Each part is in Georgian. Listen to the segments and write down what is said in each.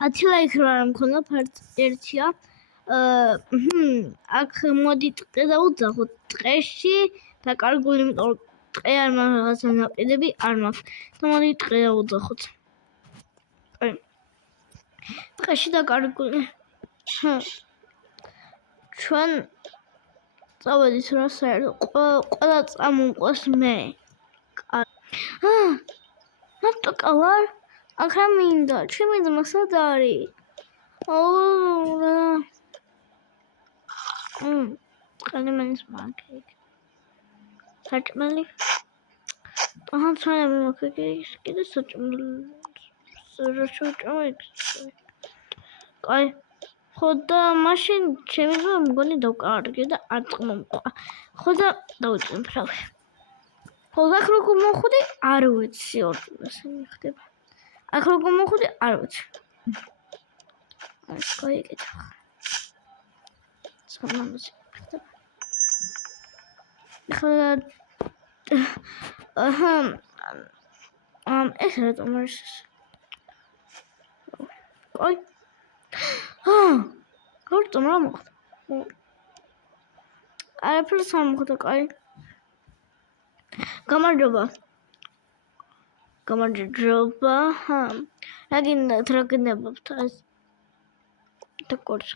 10 ლაიქი რა მქონდა ერთია. აქ მოდი ტყე დავუძახოთ. ტყეში დაკარგული, იმიტომ ტყე არ მაქვს რაღაცა ნაყიდები არ მაქვს. და მოდი ტყე დავუძახოთ. აი. ტყეში დაკარგული. ჩვენ წავედით რა საერთოდ ყველა წამომყვეს მე. მარტო კალარ აქ რა მინდა? ჩემი ძმა სად არის? ყანემენის მაქი. საჭმელი. ცალები მაქვს კიდე საჭმელი. კაი. ხოდა მაშინ ჩემი ძმა მგონი დავკარგე და არ წმომყვა. ხოდა დავიწყებ რავი. ხოდა აქ როგორ მოხვდი? არ ვიცი ისინი ხდება. აქ როგორ მოხვდი? არ ვიცი. ეს გაიგეთ. სამამაცი ხდება. ხოდა ეს რატომ არის? კაი. რატომ რა მოხდა? არაფერს არ მოხდა, კაი. გამარჯობა. რა გინდებთ ეს? დაკორჩ.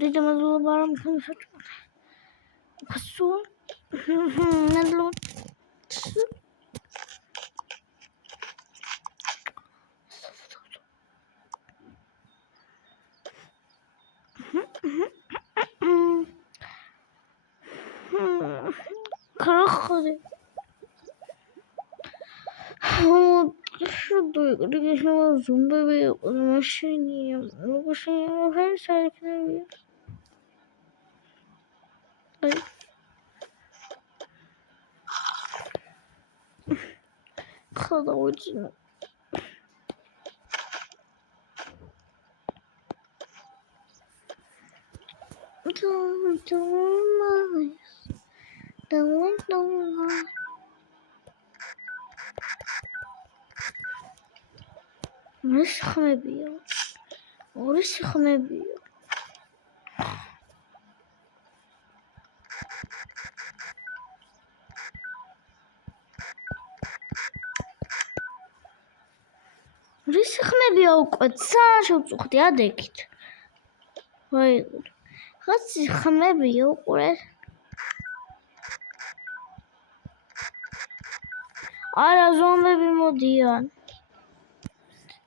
დიდი მადლობა რომ ხსოვთ. ხსოვ. მადლობა. ხოდი. შედო იგი ზომბები იყო მაშინია. როგორ საერთოდ ხოდა ვიცი. ორი სხმებია. რის ხმებია უკვე ძალიან შევწუხდი ადეკით. ვაი, ხაც ხმებია უკვე. არა, ზომბები მოდიან.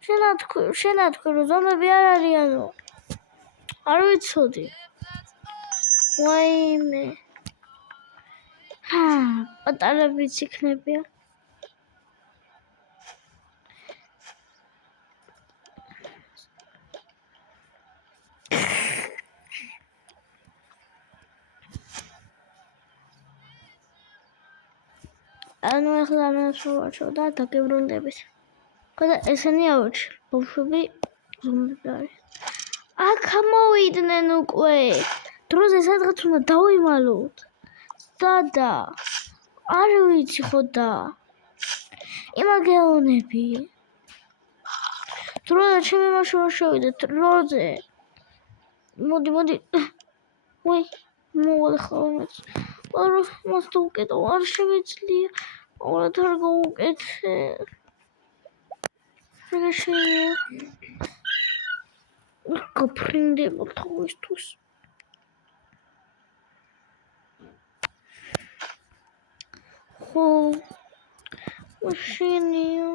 შენ თქვი რომ ზომბები არ არიანო. არ ვიცოდი. ვაიმე. პატარებიც იქნებიან. ანუ ახლა ამასვავაჩო და დაგებრუნდებით. ხოდა ესენი ავუჩი. ბავშვები ზომბები არის. აქ მოვიდნენ უკვე. დროზე სადღაც უნდა დავიმალოთ. და არ ვიცი ხოდა. იმაგეონები. დროზე ჩემი მაშინ შევიდე დროზე. მოდი. ვაი, მოვიხავთ. არ მას თუ უკეთო არ შევეძლია. ორად არ გავუკეთე. რა შეიძლება? გაფრინდება თავისთვის. ხო. მაშინია.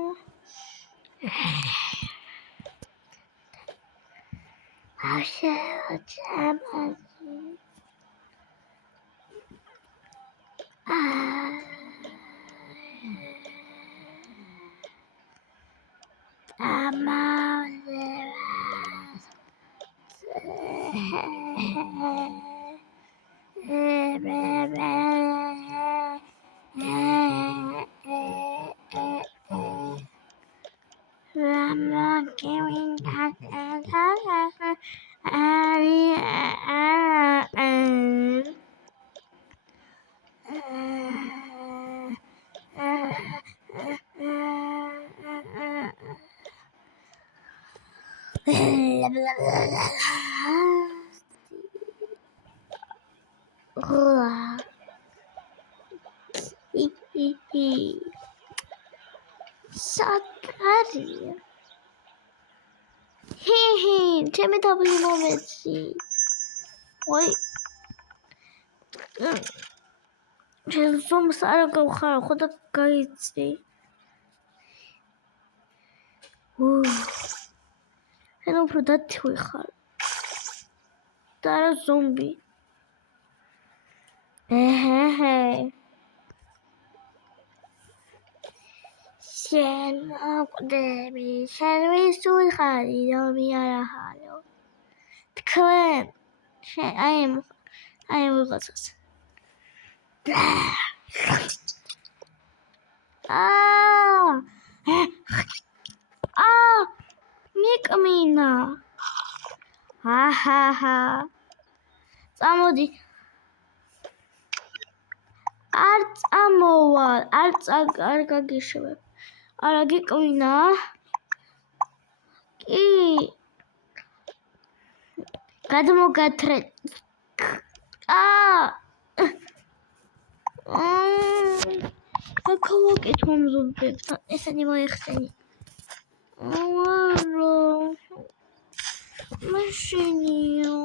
საკარია. ჩემი დაბლი მომეცი. ой. ზომს არ გავხარ, ხოდა გაიცი. შენ უფრო დათვი ხარ. და არა ზომბი. შენ მოკვდები, შენ ვისულ ხარი, რომ არა ხარო. თქვენ, შენ აი ვიღაცას. მიკმინა. წამოდი. არ წამოვალ, არ გაგიშვებ. არა გიკმინა. კი. გადმოგათრე. გავაკეთო მზობებთან, ესენი მოიხსენი. მაშინიო.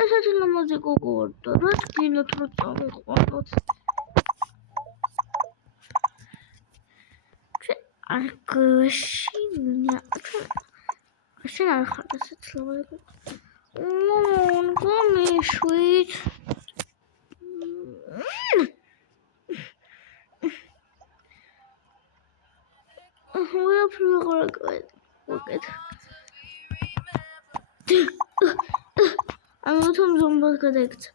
ესეთი ლამაზი გოგო ვარ და რა გინდათ რომ წამიყვანოთ. არ გაშინია. შენ არ ხარ ესეთი ლამაზი გოგო. გომიშვით. I'm some zombies correct.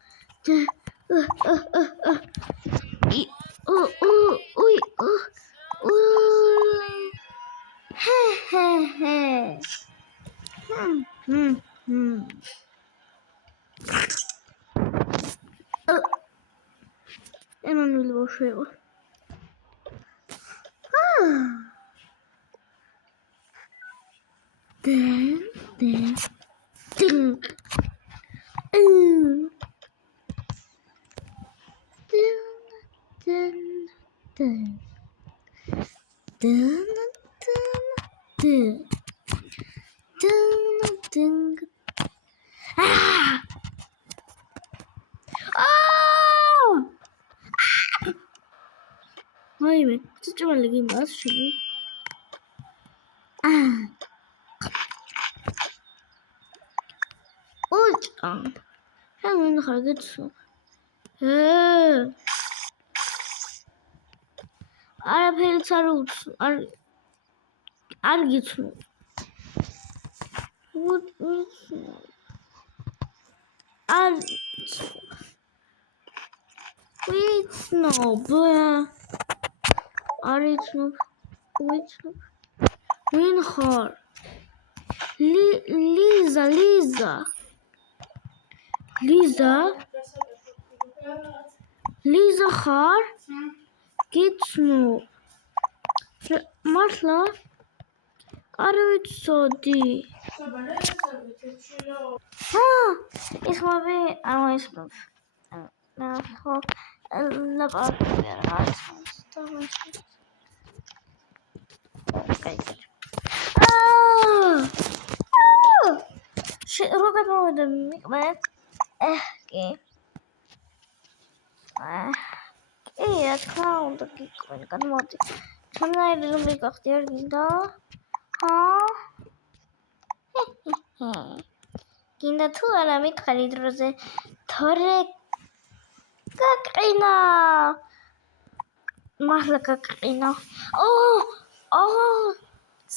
Emmanuel Boschero. Then. Вайме, что ты mal гимназ шини? Хангын харагдсан. Арაფერიც არ გიცნო. Ვინ ხარ? ლიზა ხარ? გიცნო. მართლა? არ ვიცოდი. ის მოვი არ მოისმენს. ხო, ლაპარაკი არ არის. როგორ მოვიდა მიკმეთ? კი. რა თქმა უნდა გიკვენ, გამოდი. ჩამნაირი რომ მიგახდი არ გინდა? გინდა თუ არა მითხარი დროზე. თორე გაკინა. მართლა გაკინა.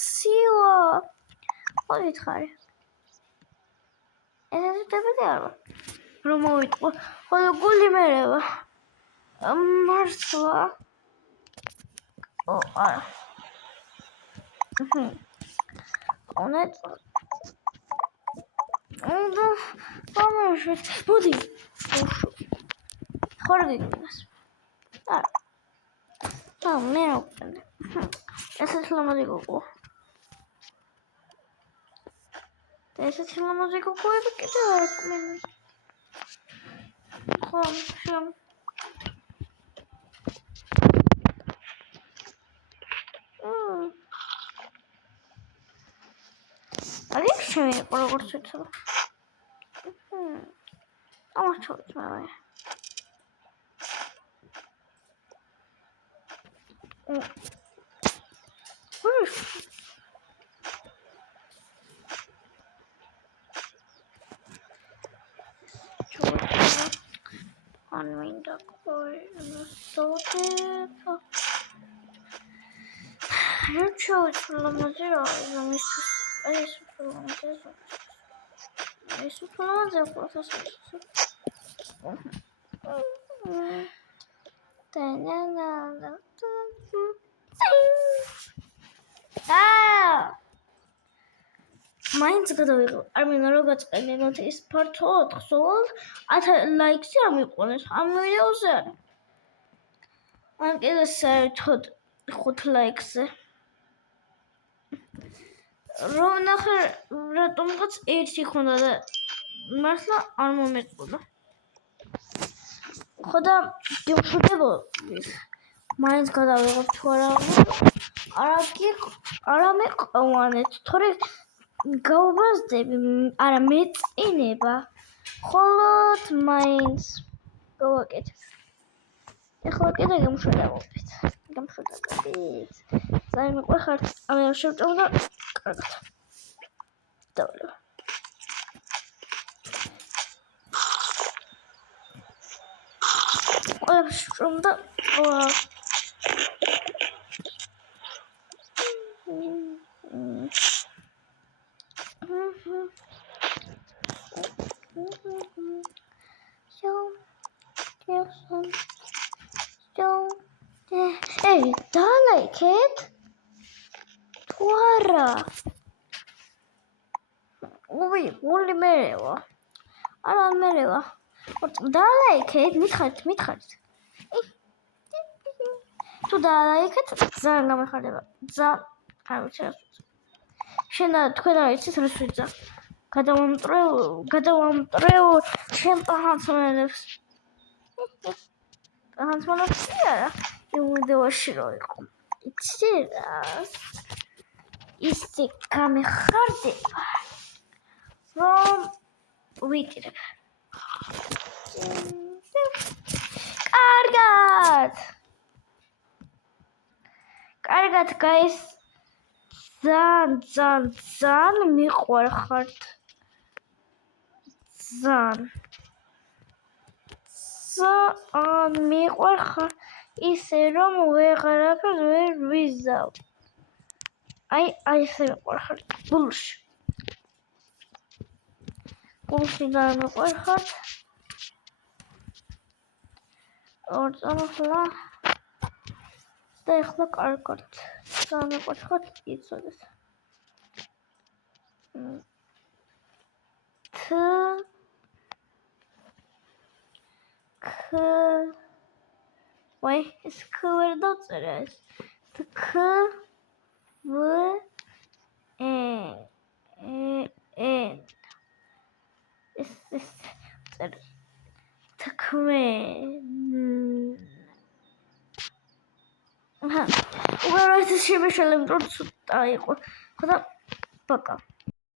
ცივა. მოიხარი. ეს ტეპები არ ვარ. რომ მოვიტყო. ხოლო გული მერევა. მართლა. არა. მოდი. ხორგიგას. მე რა ვქნა. ეს ლამაზი გოგო. და ესეთი ლამაზი გოგოები კიდევ არ აკმენ. ხო, შენ არის შენ როგორც ვიცი. ამაჩვენე მე. Anvinda coi stotepa. Non c'ho sulla maggiore, non mi sto adesso sulla maggiore. Adesso sulla maggiore cosa succede? მაინც გადავიღო. არ მინდა რომ გაწყენინოთ ის ფართოდ ხსოვთ 1000 ლაიქი არ მიყვანეს ამ ვიდეოზე. ან კიდე საერთოდ 5 ლაიქზე. რომ ნახე რატომღაც ერთი ხონდა და მართლა არ მომეწონა. ხო და გიუშვებო მაინც გადავიღოთ თუ არა მეყვანეთ თორე გავაბაზდები არა მეწინება ხოლოდ მაინც გავაკეთებ. ეხლა კიდე გამშვიდობებით. ძალიან მიყვარხართ ამერ შევჭამ და კარგად. დავლებო. ყველაფერს და Hey, da like it? Tuara. Ui, uli mereva. Ara mereva. Da like it? მითხარით. თუ da like it? ძალიან გამეხარდება. არ ვიცი რა. შენ თქვენ არ იცით რა შეძა. გადავამტრევ შენ პահანცმენებს. პահანცმენებს არა. იმ ვიდეოში რო იყო. იცი რა. ისე გამეხარდება. რომ ვიკრებ. კარგად guys ძალიან მიყვარხართ ძალიან მიყვარხარ ისე რომ ვეღარაფერს ვერ ვიზავ აი ესე მიყვარხართ გულში ძალიან მიყვარხართ ორწამხლა და ეხლა კარგად ძალიან მიყვარხართ იცოდეს Wait, it's cool dots it is. The v n is this the queen. Where is the shimmer shell and bronze? I got poka.